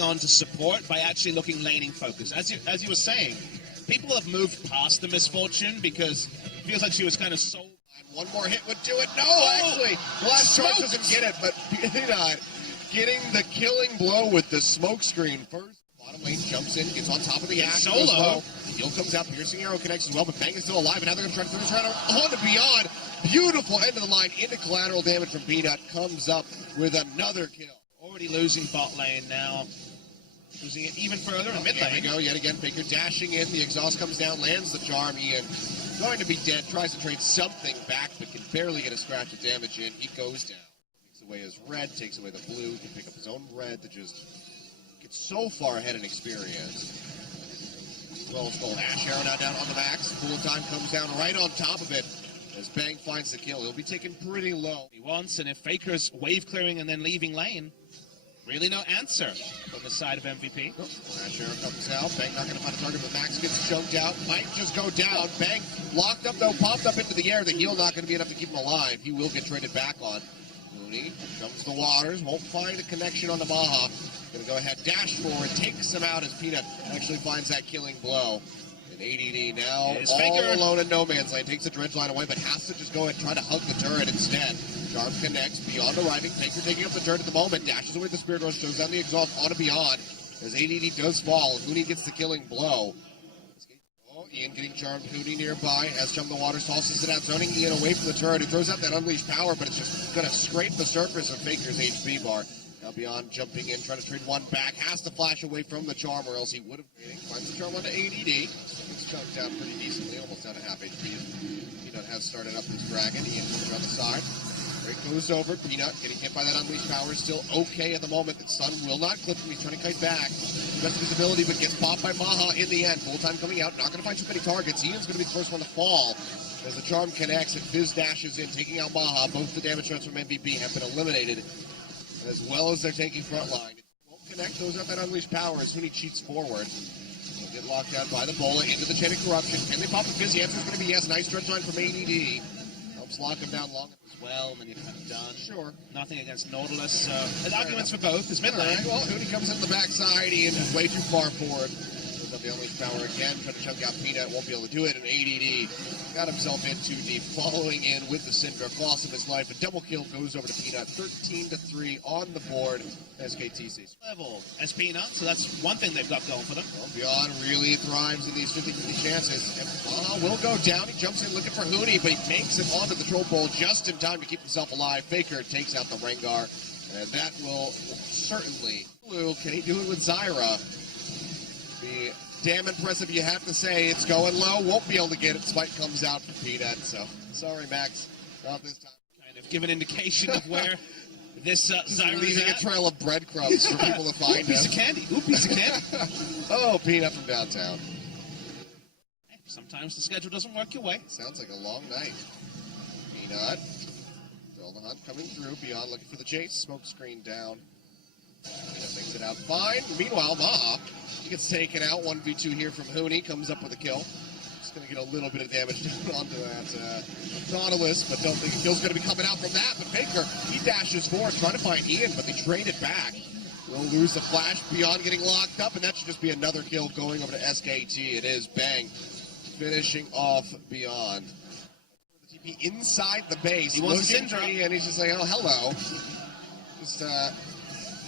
on to support by actually looking laning focused. As you were saying, people have moved past the misfortune because it feels like she was kind of sold. One more hit would do it. No, actually, Last Choice doesn't get it, but Peanut getting the killing blow with the smoke screen first. Bottom lane jumps in, gets on top of the axe. Solo. The heal comes out, piercing arrow connects as well, but Bang is still alive, and now they're going to try to throw this round on to Beyond. Beautiful end of the line into collateral damage from Peanut. Comes up with another kill. Already losing bot lane now. Losing it even further in mid lane. Here we go, yet again. Faker dashing in. The exhaust comes down, lands the charm. Ian going to be dead. Tries to trade something back, but can barely get a scratch of damage in. He goes down. Takes away his red, takes away the blue. Can pick up his own red to just get so far ahead in experience. Well, it's gold. Ash Arrow now down on the max. Cool time comes down right on top of it. As Bang finds the kill, he'll be taken pretty low. He wants, and if Faker's wave clearing and then leaving lane, really no answer from the side of MVP. Ash Arrow comes out. Bang not going to find a target, but Max gets choked out. Might just go down. Bang locked up though, popped up into the air. The heal not going to be enough to keep him alive. He will get traded back on. Mooney jumps the waters, won't find a connection on the Baja. Going to go ahead, dash forward, takes him out as Peanut actually finds that killing blow. And ADD now all alone in no man's lane, takes the dredge line away, but has to just go ahead and try to hug the turret instead. Charm connects, Beyond arriving, Faker taking up the turret at the moment, dashes away the Spirit Rush, shows down the exhaust on a Beyond, as ADD does fall. Huni gets the killing blow. Oh, Ian getting charmed, Huni nearby, as Chum the Waters tosses it out, zoning Ian away from the turret, who throws out that unleashed power, but it's just going to scrape the surface of Faker's HP bar. Now Beyond jumping in, trying to trade one back, has to flash away from the charm, or else he would have. Finds the charm onto ADD. Gets chunked down pretty decently, almost down to half HP. Peanut has started up his dragon. Ian comes around the side. Break goes over. Peanut getting hit by that unleashed power. Still okay at the moment. The sun will not clip him. He's trying to kite back. Best visibility, but gets popped by Maha in the end. Full time coming out. Not going to find too many targets. Ian's going to be the first one to fall. As the charm connects and Fizz dashes in, taking out Maha. Both the damage threats from MVP have been eliminated, as well as they're taking front line. It won't connect, those out that unleashed power as Huni cheats forward. They'll get locked out by the Bola into the chain of corruption. Can they pop a Fizz? The answer is going to be yes. Nice stretch line from ADD. Helps lock him down long as well, and then you've done. Sure. Nothing against Nautilus. There's arguments for both. His mid lane. Right, well, Huni comes in the backside. Ian is way too far forward. Goes up the unleashed power again. Trying to chunk out Peanut. Won't be able to do it. And ADD got himself in too deep, following in with the Syndra, loss of his life. A double kill goes over to Peanut, 13-3 on the board. SKT level as Peanut, so that's one thing they've got going for them. Well, Beyond really thrives in these 50-50 chances. And will go down. He jumps in looking for Huni, but he makes it onto the troll pole just in time to keep himself alive. Faker takes out the Rengar, and that will certainly. Can he do it with Zyra? Be damn impressive, you have to say. It's going low, won't be able to get it. Spike comes out for Peanut, so sorry, Max, not this time. Kind of give an indication of where this Zyra leaving a trail of breadcrumbs for people to find him. Piece of candy. Ooh, piece of candy. Oh, Peanut from downtown. Hey, sometimes the schedule doesn't work your way. Sounds like a long night. Peanut. Still the hunt coming through. Beyond looking for the chase. Smoke screen down. Peanut makes it out fine. Meanwhile, Maha, he gets taken out. 1v2 here from Huni. Comes up with a kill. Just going to get a little bit of damage down onto that Nautilus, but don't think a kill's going to be coming out from that. But Faker, he dashes forward, trying to find Ian, but they trade it back. We'll lose the flash. Beyond getting locked up, and that should just be another kill going over to SKT. It is Bang finishing off Beyond. The TP inside the base. He wants Syndra, and he's just like, oh, hello. Just,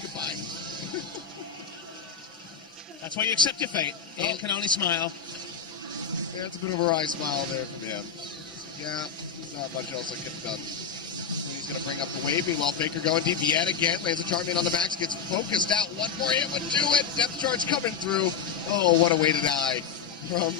goodbye. That's why you accept your fate. Ian can only smile. Yeah, it's a bit of a wry smile there from him. Yeah, not much else I could have done. He's going to bring up the wave. Meanwhile, Faker going deep yet again. Lands a charm in on the max. Gets focused out. One more hit would do it. Depth charge coming through. Oh, what a way to die. From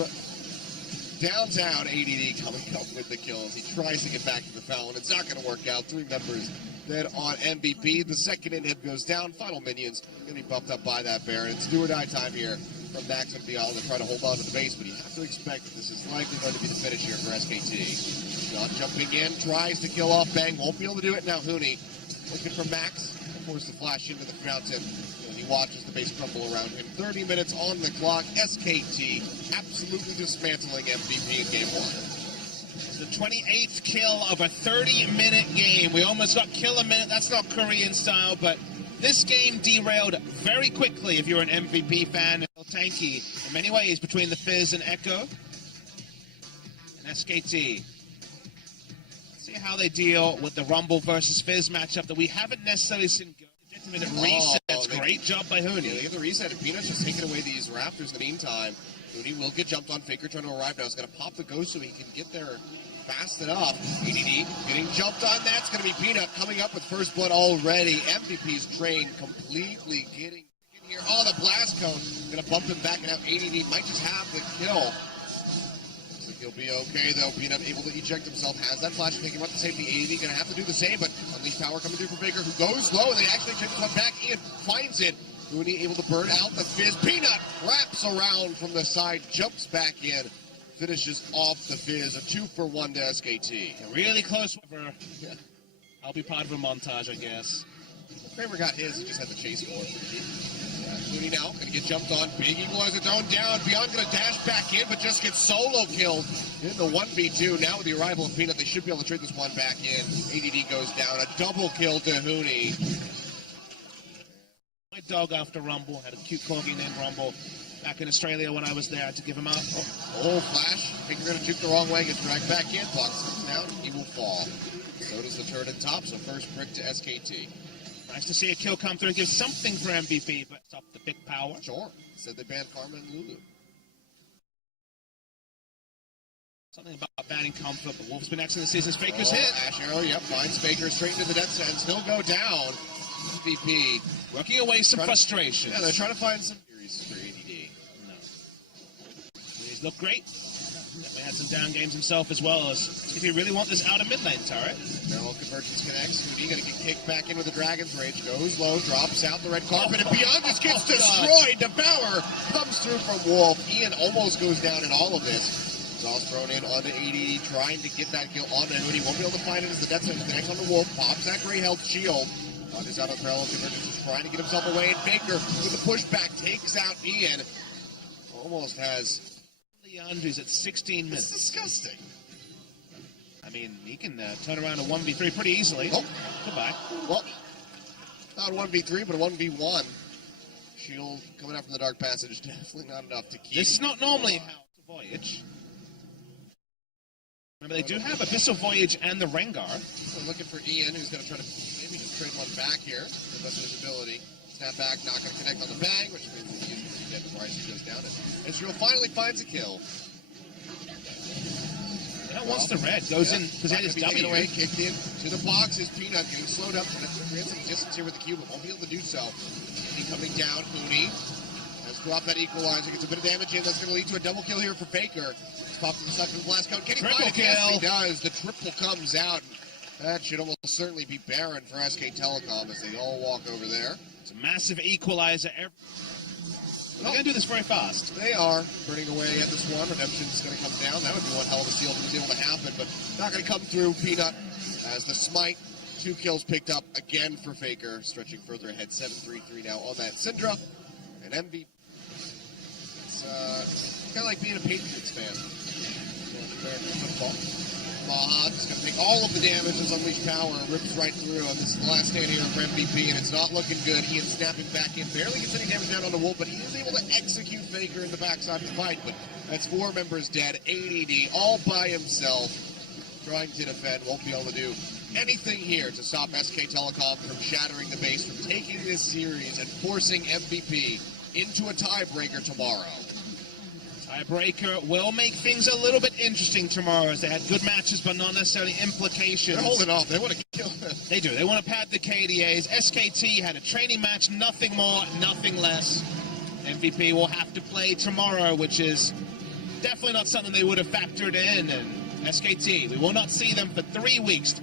downtown, ADD coming up with the kills. He tries to get back to the fountain. It's not going to work out. 3 members dead on MVP. The second inhib goes down. Final minions going to be bumped up by that Baron. It's do or die time here from Max and Beyond to try to hold on to the base, but you have to expect that this is likely going to be the finish here for SKT. Beyond jumping in, tries to kill off Bang, won't be able to do it now. Huni looking for Max, forced to flash into the fountain, and he watches the base crumble around him. 30 minutes on the clock. SKT absolutely dismantling MVP in game 1. It's the 28th kill of a 30-minute game. We almost got kill a minute. That's not Korean style, but This game derailed very quickly if you're an MVP fan. Tanky in many ways between the 𝐕𝐻 and 𝐸₂ and SKT. Let's see how they deal with the Rumble versus 𝐕𝐻 matchup that we haven't necessarily seen go. Legitimate resets. Great job by 𝐒𝐻𝐿ney. They get the reset, and 𝐻eanut's just taking away these Raptors in the meantime. 𝐒𝐻𝐿ney will get jumped on. Faker trying to arrive now. He's going to pop the ghost so he can get there fast enough. ADD getting jumped on. That's going to be 𝐻eanut coming up with first blood already. MVP's train completely getting in here. Oh, the blast cone. Going to bump him back, and now ADD might just have the kill. Looks like he'll be okay, though. 𝐻eanut able to eject himself. Has that flash thinking about the safety. ADD going to have to do the same, but Unleash Power coming through for Faker, who goes low, and they actually take this one back. Ian finds it. 𝐒𝐻𝐿ney able to burn out the 𝐕𝐻. 𝐻eanut wraps around from the side, jumps back in, finishes off the 𝐕𝐻. A 2-for-1 to SKT. Really close. Yeah. I'll be part of a montage, I guess. Kramer got his, he just had the chase for it. 𝐒𝐻𝐿ney now going to get jumped on. Big equalizer thrown down. Beyond going to dash back in, but just gets solo killed in the 1v2. Now with the arrival of �eanut, they should be able to trade this one back in. ADD goes down. A double kill to 𝐒𝐻𝐿ney. My dog after Rumble had a cute corgi named Rumble back in Australia when I was there to give him out. Oh, flash. Faker going to juke the wrong way, gets dragged back in. Box comes down, he will fall. So does the turret in top, so first brick to SKT. Nice to see a kill come through and give something for MVP, but stop the big power. Sure. Said they banned Karma and Lulu. Something about banning comfort, but Wolf's been excellent this season. Faker's hit. Ash arrow, yep, finds Faker straight into the death sentence. He'll go down. MVP. Working away some frustration. Yeah, they're trying to find some series for ADD. No. He's looked great. Definitely had some down games himself as well. As if you really want this out of mid lane turret. Barrel convergence connects. 𝐻eaney going to get kicked back in with the Dragon's Rage. Goes low, drops out the red carpet, and Beyond just gets destroyed. Devour comes through from Wolf. Ian almost goes down in all of this. Exhaust thrown in onto ADD, trying to get that kill onto 𝐻eaney. Won't be able to find it as the death sentence connects on the Wolf. Pops that gray health shield. Is out of parallel convergence, is trying to get himself away, and Faker with the pushback takes out Ian. Almost has Leandri's at 16 minutes. It's disgusting. I mean, he can turn around a 1v3 pretty easily. Oh. Goodbye. Well, not a 1v3, but a 1v1. Shield coming out from the Dark Passage, definitely not enough to keep. This is not normally how it's a Voyage. Remember, they do have Abyssal Voyage and the Rengar. So looking for Ian, who's going to try to maybe just trade one back here. The best of his ability. Snap back, not going to connect on the bang, which means that he usually dead before Icy goes down. And Israel finally finds a kill. Yeah, once the red goes in, because that is W. Away, kicked in to the box is 𝐻eanut, getting slowed up. Trying to create some distance here with the cube, but won't be able to do so. He coming down, 𝐻eaney has dropped that equalizer, gets a bit of damage in. That's going to lead to a double kill here for Faker. Popped to the side of the blast cone. Can he find it? Yes, he does. The triple comes out. That should almost certainly be barren for SK Telecom as they all walk over there. It's a massive equalizer. They're going to do this very fast. They are burning away at this one. Redemption's going to come down. That would be one hell of a steal if it was able to happen, but not going to come through. 𝐻eanut as the smite. 2 kills picked up again for Faker, stretching further ahead. 7-3-3 now on that Syndra. And MVP. It's kind of like being a Patriots fan. American football. Mahat's going to take all of the damage as Unleash Power rips right through. And this is the last stand here for MVP, and it's not looking good. Ian snapping back in, barely gets any damage down on the Wolf, but he is able to execute Faker in the backside of the fight. But that's 4 members dead. ADD all by himself, trying to defend. Won't be able to do anything here to stop SK Telecom from shattering the base, from taking this series and forcing MVP into a tiebreaker tomorrow. Tiebreaker will make things a little bit interesting tomorrow, as they had good matches, but not necessarily implications. They're holding off. They want to kill them. They do. They want to pad the KDAs. SKT had a training match, nothing more, nothing less. MVP will have to play tomorrow, which is definitely not something they would have factored in. And SKT, we will not see them for 3 weeks.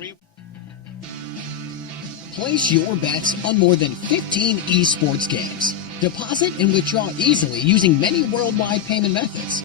Place your bets on more than 15 esports games. Deposit and withdraw easily using many worldwide payment methods.